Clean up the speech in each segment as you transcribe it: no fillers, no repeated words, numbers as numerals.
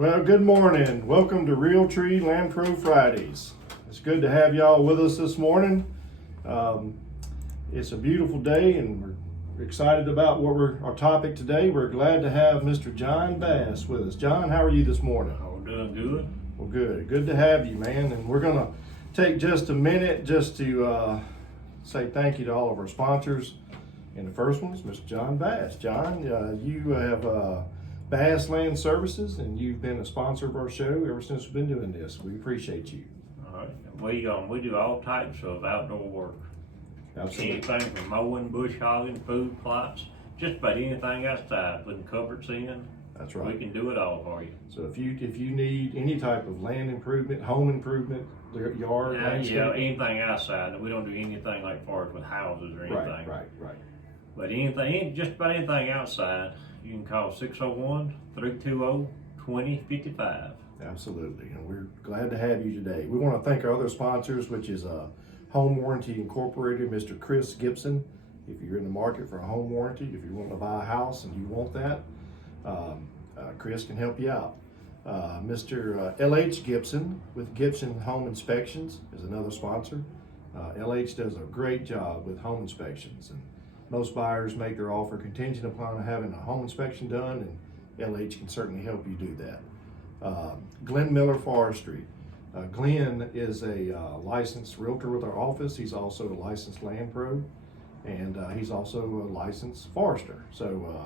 Well, good morning. Welcome to Realtree Land Pro Fridays. It's good to have y'all with us this morning. It's a beautiful day and we're excited about our topic today. We're glad to have Mr. John Bass with us. John, how are you this morning? Oh, doing good. Well, good. Good to have you, man. And we're going to take just a minute just to say thank you to all of our sponsors. And the first one is Mr. John Bass. John, you have Bass Land Services, and you've been a sponsor of our show ever since we've been doing this. We appreciate you. All right. We do all types of outdoor work. Absolutely. Anything from mowing, bush hogging, food plots, just about anything outside, putting coverts in. That's right. We can do it all for you. So if you need any type of land improvement, home improvement, yard, landscaping. Anything outside. We don't do anything like far as with houses or anything. Right. But just about anything outside, you can call 601-320-2055. Absolutely, and we're glad to have you today. We want to thank our other sponsors, which is Home Warranty Incorporated, Mr. Chris Gibson. If you're in the market for a home warranty, if you want to buy a house and you want that, Chris can help you out. Mr. LH Gibson with Gibson Home Inspections is another sponsor. LH does a great job with home inspections, and most buyers make their offer contingent upon having a home inspection done, and LH can certainly help you do that. Glenn Miller Forestry. Glenn is a licensed realtor with our office. He's also a licensed land pro, and he's also a licensed forester. So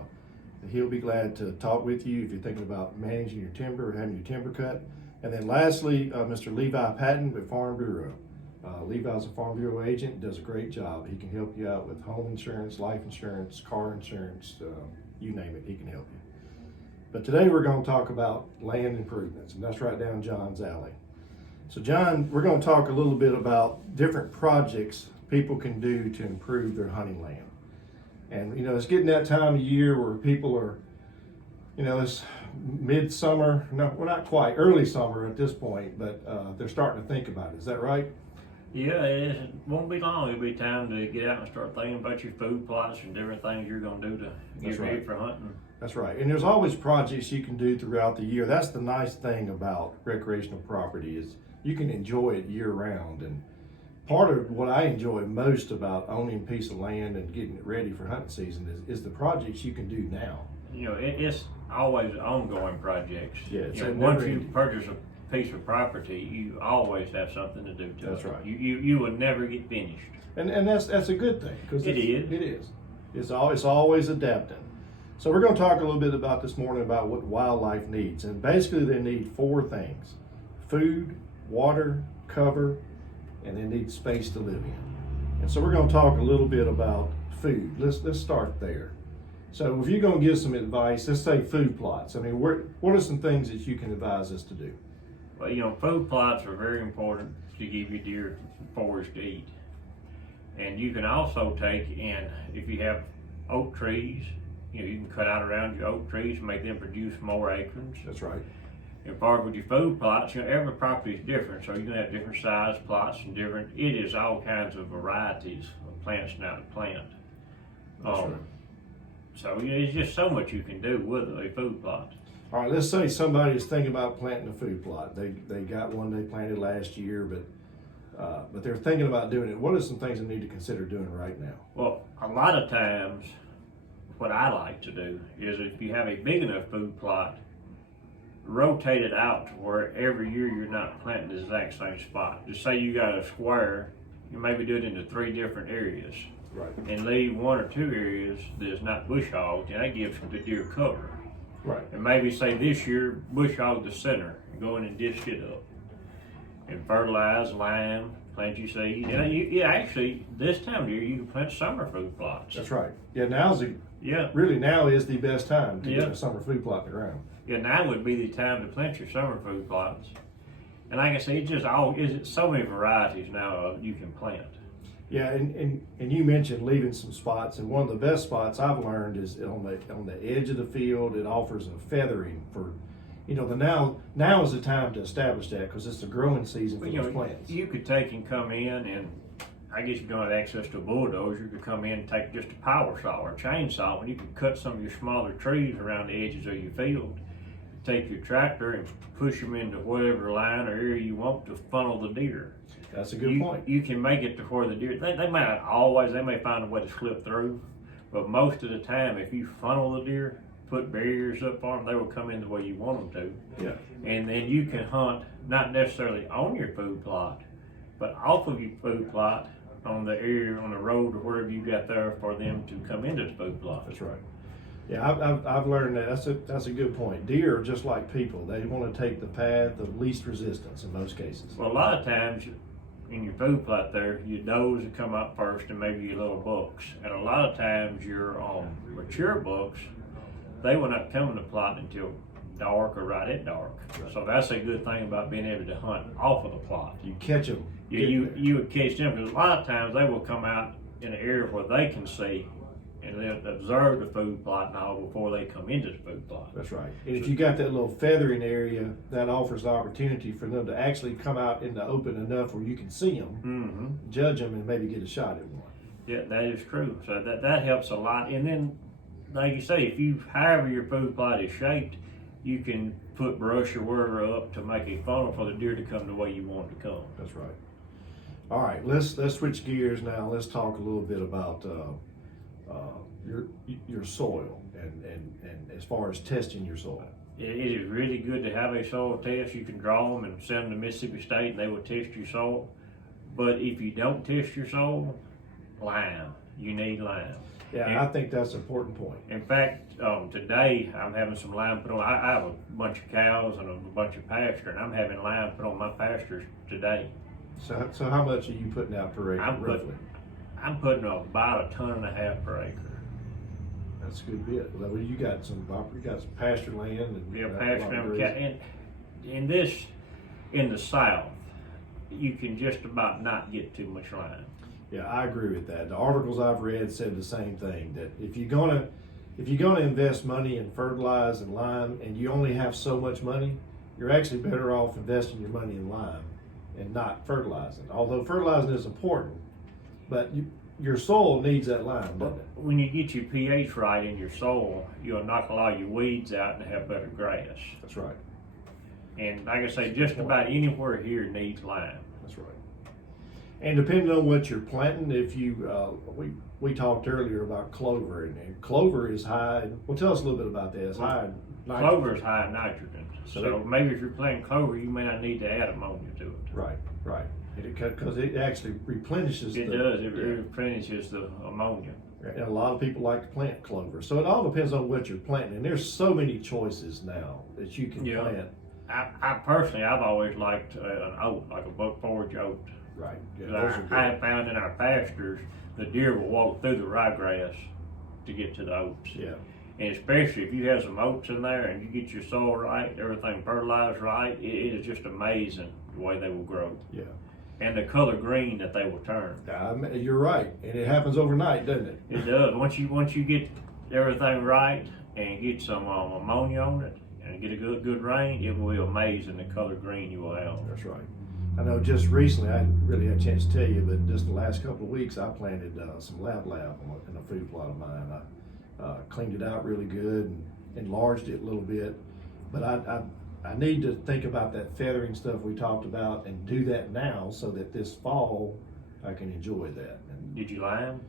he'll be glad to talk with you if you're thinking about managing your timber or having your timber cut. And then lastly, Mr. Levi Patton with Farm Bureau. Levi's a Farm Bureau agent, does a great job. He can help you out with home insurance, life insurance, car insurance, you name it, he can help you. But today we're going to talk about land improvements, and that's right down John's alley. So John, we're going to talk a little bit about different projects people can do to improve their hunting land. And it's getting that time of year where people are, it's midsummer, no, well, not quite, early summer at this point, but they're starting to think about it. Is that right? Yeah, it won't be long. It'll be time to get out and start thinking about your food plots and different things you're going to do to get ready for hunting. That's right. And there's always projects you can do throughout the year. That's the nice thing about recreational property is you can enjoy it year round. And part of what I enjoy most about owning a piece of land and getting it ready for hunting season is the projects you can do now. It's always ongoing projects. Yeah, once you purchase a piece of property, you always have something to do to it. That's right. You would never get finished. And that's a good thing because it is. It is. It's always adapting. So we're going to talk a little bit about this morning about what wildlife needs, and basically they need four things: food, water, cover, and they need space to live in. And so we're going to talk a little bit about food. Let's start there. So if you're going to give some advice, let's say food plots. I mean, what are some things that you can advise us to do? Well, food plots are very important to give your deer forage to eat. And you can also take in, if you have oak trees, you can cut out around your oak trees and make them produce more acorns. That's right. And part with your food plots, every property is different, so you're going to have different size plots and it is all kinds of varieties of plants now to plant. That's right. So it's just so much you can do with a food plot. All right, let's say somebody is thinking about planting a food plot. They got one they planted last year, but they're thinking about doing it. What are some things they need to consider doing right now? Well, a lot of times, what I like to do is if you have a big enough food plot, rotate it out to where every year you're not planting the exact same spot. Just say you got a square, you maybe do it into 3 different areas. Right. And leave 1 or 2 areas that's not bush hogged, and that gives the deer cover. Right. And maybe say this year, bush hog the center, and go in and disc it up. And fertilize, lime, plant your seed. Actually, this time of year, you can plant summer food plots. That's right. Yeah, now is the best time to get a summer food plot in the ground. Yeah, now would be the time to plant your summer food plots. And like I say, it's so many varieties now you can plant. Yeah, and you mentioned leaving some spots, and one of the best spots I've learned is on the edge of the field. It offers a feathering for, now is the time to establish that because it's the growing season for those plants. You could take and come in, and I guess you don't have access to a bulldozer. You could come in and take just a power saw or a chainsaw, and you could cut some of your smaller trees around the edges of your field. take your tractor and push them into whatever line or area you want to funnel the deer. That's a good point. You can make it to where the deer, they may not always, they may find a way to slip through, but most of the time, if you funnel the deer, put barriers up on them, they will come in the way you want them to. Yeah. And then you can hunt, not necessarily on your food plot, but off of your food plot on the area, on the road or wherever you got there for them to come into the food plot. That's right. Yeah, I've learned that. That's a good point. Deer are just like people. They want to take the path of least resistance in most cases. Well, a lot of times in your food plot there, your does will come up first and maybe your little bucks. And a lot of times your mature bucks, they will not come in the plot until dark or right at dark. Right. So that's a good thing about being able to hunt off of the plot. You catch them. You would catch them, because a lot of times they will come out in an area where they can see and they'll observe the food plot and all before they come into the food plot. That's right. And if you got that little feathering area, that offers the opportunity for them to actually come out in the open enough where you can see them, judge them, and maybe get a shot at one. Yeah, that is true. So that helps a lot. And then, like you say, if you, however your food plot is shaped, you can put brush or whatever up to make a funnel for the deer to come the way you want it to come. That's right. All right, let's switch gears now. Let's talk a little bit about your soil and as far as testing your soil. It is really good to have a soil test. You can draw them and send them to Mississippi State and they will test your soil. But if you don't test your soil, lime. You need lime. Yeah, and I think that's an important point. In fact, today I'm having some lime put on. I have a bunch of cows and a bunch of pasture, and I'm having lime put on my pastures today. So how much are you putting out per acre, roughly? I'm putting about 1.5 tons per acre. That's a good bit. Well, you got some pasture land and pasture land. And in the South, you can just about not get too much lime. Yeah, I agree with that. The articles I've read said the same thing, that if you're gonna invest money in fertilize and lime and you only have so much money, you're actually better off investing your money in lime and not fertilizing. Although fertilizing is important, but your soil needs that lime, doesn't it? When you get your pH right in your soil, you'll knock a lot of your weeds out and have better grass. That's right. And like I say, just about anywhere here needs lime. That's right. And depending on what you're planting, if you, we talked earlier about clover, and clover is high. Well, tell us a little bit about that. It's high in nitrogen. Clover is high in nitrogen. So maybe if you're planting clover, you may not need to add ammonia to it. Right. Because it actually replenishes. It does. It replenishes the ammonia. And a lot of people like to plant clover. So it all depends on what you're planting. And there's so many choices now that you can plant. I personally, I've always liked an oat, like a buck forage oat. Right. Yeah, I have found in our pastures, the deer will walk through the ryegrass to get to the oats. Yeah. And especially if you have some oats in there and you get your soil right, everything fertilized right, it is just amazing the way they will grow. Yeah. And the color green that they will turn. You're right, and it happens overnight, doesn't it? It does. Once you get everything right and get some ammonia on it and get a good rain, it will be amazing the color green you will have. That's right. I know just recently, I didn't really had a chance to tell you, but just the last couple of weeks, I planted some lab in a food plot of mine. I cleaned it out really good and enlarged it a little bit, but I need to think about that feathering stuff we talked about and do that now so that this fall I can enjoy that. And, did you lime?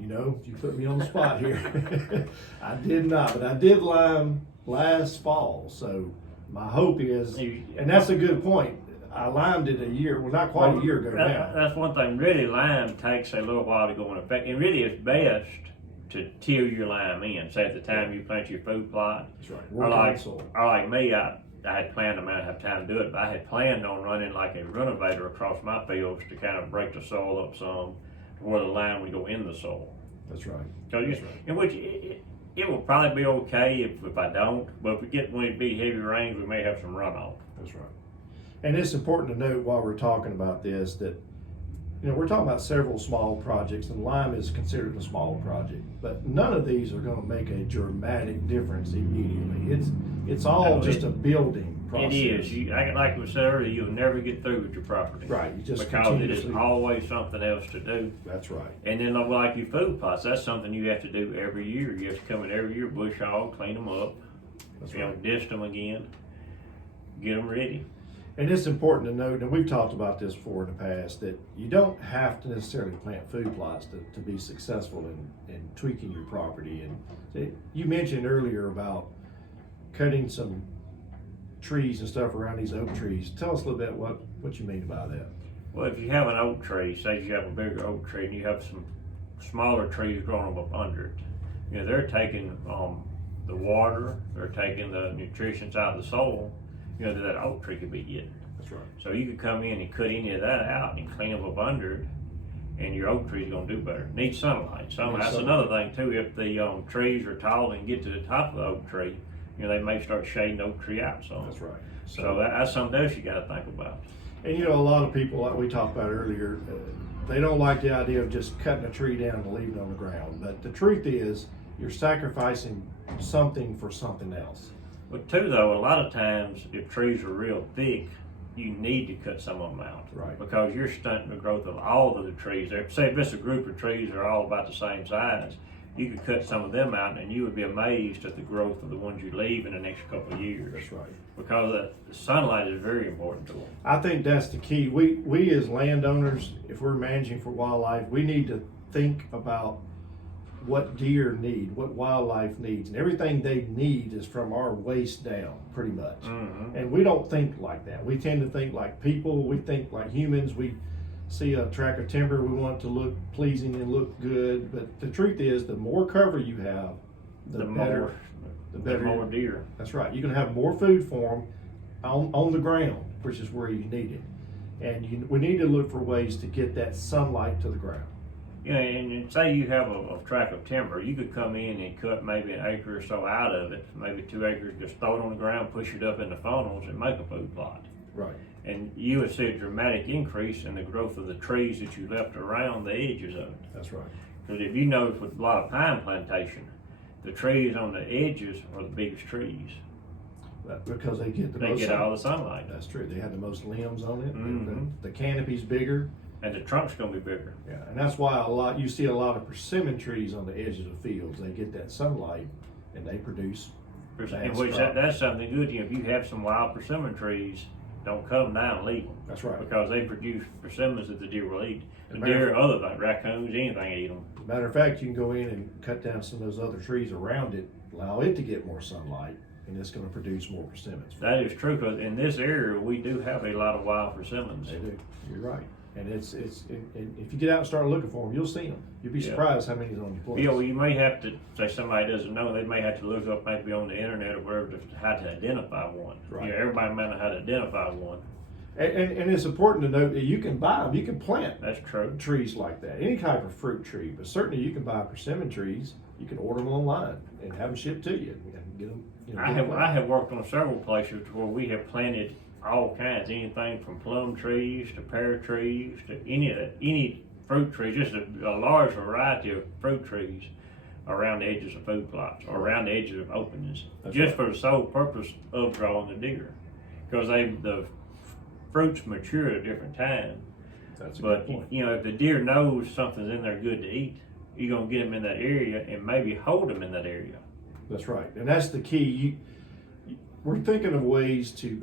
You put me on the spot here. I did not, but I did lime last fall. So my hope is, and that's a good point. I limed it not quite a year ago now. That's one thing. Really, lime takes a little while to go in effect. And really, it's best to till your lime in. Say at the time you plant your food plot. That's right. Or like me, I had planned, I might not have time to do it, but I had planned on running like a renovator across my fields to kind of break the soil up some, where the lime would go in the soil. That's right. In which it will probably be okay if I don't, but if we get when it be heavy rains, we may have some runoff. That's right. And it's important to note while we're talking about this that, we're talking about several small projects, and lime is considered a small project, but none of these are going to make a dramatic difference immediately. It's all just a building process. It is. Like we said earlier, you'll never get through with your property. Right. You just because it is always something else to do. That's right. And then like your food plots, that's something you have to do every year. You have to come in every year, bush hog, clean them up, That's You know, right. dist them again, get them ready. And it's important to note, and we've talked about this before in the past, that you don't have to necessarily plant food plots to be successful in tweaking your property. And you mentioned earlier about cutting some trees and stuff around these oak trees. Tell us a little bit what you mean by that. Well, if you have an oak tree, say you have a bigger oak tree and you have some smaller trees growing up under it, you know, they're taking the water, they're taking the nutrients out of the soil, you know, that oak tree could be getting. That's right. So you could come in and cut any of that out and clean them up under it, and your oak tree's gonna do better. Needs sunlight. That's another thing too. If the trees are tall and get to the top of the oak tree, you know, they may start shading the oak tree out some. That's right. So that's something else you gotta think about. And you know, a lot of people, like we talked about earlier, they don't like the idea of just cutting a tree down and leaving it on the ground. But the truth is, you're sacrificing something for something else. But too though, a lot of times if trees are real thick, you need to cut some of them out. Right. Because you're stunting the growth of all of the trees. Say if it's a group of trees that are all about the same size, you could cut some of them out and you would be amazed at the growth of the ones you leave in the next couple of years. That's right. Because the sunlight is very important to them. I think that's the key. We as landowners, if we're managing for wildlife, we need to think about what deer need, what wildlife needs, and everything they need is from our waist down, pretty much. Mm-hmm. And we don't think like that. We tend to think like people. We think like humans. We see a tract of timber, we want it to look pleasing and look good. But the truth is, the more cover you have, the better. The better. More deer. That's right. You can have more food for them on the ground, which is where you need it. And we need to look for ways to get that sunlight to the ground. Yeah, and say you have a tract of timber, you could come in and cut maybe an acre or so out of it, maybe 2 acres, just throw it on the ground, push it up in the funnels, and make a food plot. Right. And you would see a dramatic increase in the growth of the trees that you left around the edges of it. That's right. Because if you notice with a lot of pine plantation, the trees on the edges are the biggest trees. Because they get the They most get sunlight. all the sunlight. That's true. They have the most limbs on it. Mhm. The canopy's bigger. And the trunk's gonna be bigger. Yeah, and that's why you see a lot of persimmon trees on the edges of fields. They get that sunlight and they produce. And which that's something good. You know, if you have some wild persimmon trees, don't cut them down, leave them. That's right. Because they produce persimmons that the deer will eat. The Matter deer, of- other than raccoons, anything eat them. Matter of fact, you can go in and cut down some of those other trees around it, allow it to get more sunlight, and it's going to produce more persimmons. That is true, because in this area we do have a lot of wild persimmons. They do. You're right. And and if you get out and start looking for them, you'll see them. You'll be Yeah. surprised how many's on your place. You know, you may have to say somebody doesn't know. They may have to look up maybe on the internet or wherever how to identify one. Right. You know, everybody may know how to identify one. And it's important to note that you can buy them. You can plant That's true. trees like that, any type of fruit tree. But certainly you can buy persimmon trees. You can order them online and have them shipped to you and get them. I have worked on several places where we have planted all kinds, anything from plum trees to pear trees to any fruit trees, just a large variety of fruit trees around the edges of food plots or around the edges of openings, That's just right. for the sole purpose of drawing the deer, because the fruits mature at a different time. That's a But good point. you know, if the deer knows something's in there good to eat, you're gonna get them in that area and maybe hold them in that area. That's right, and that's the key. We're thinking of ways to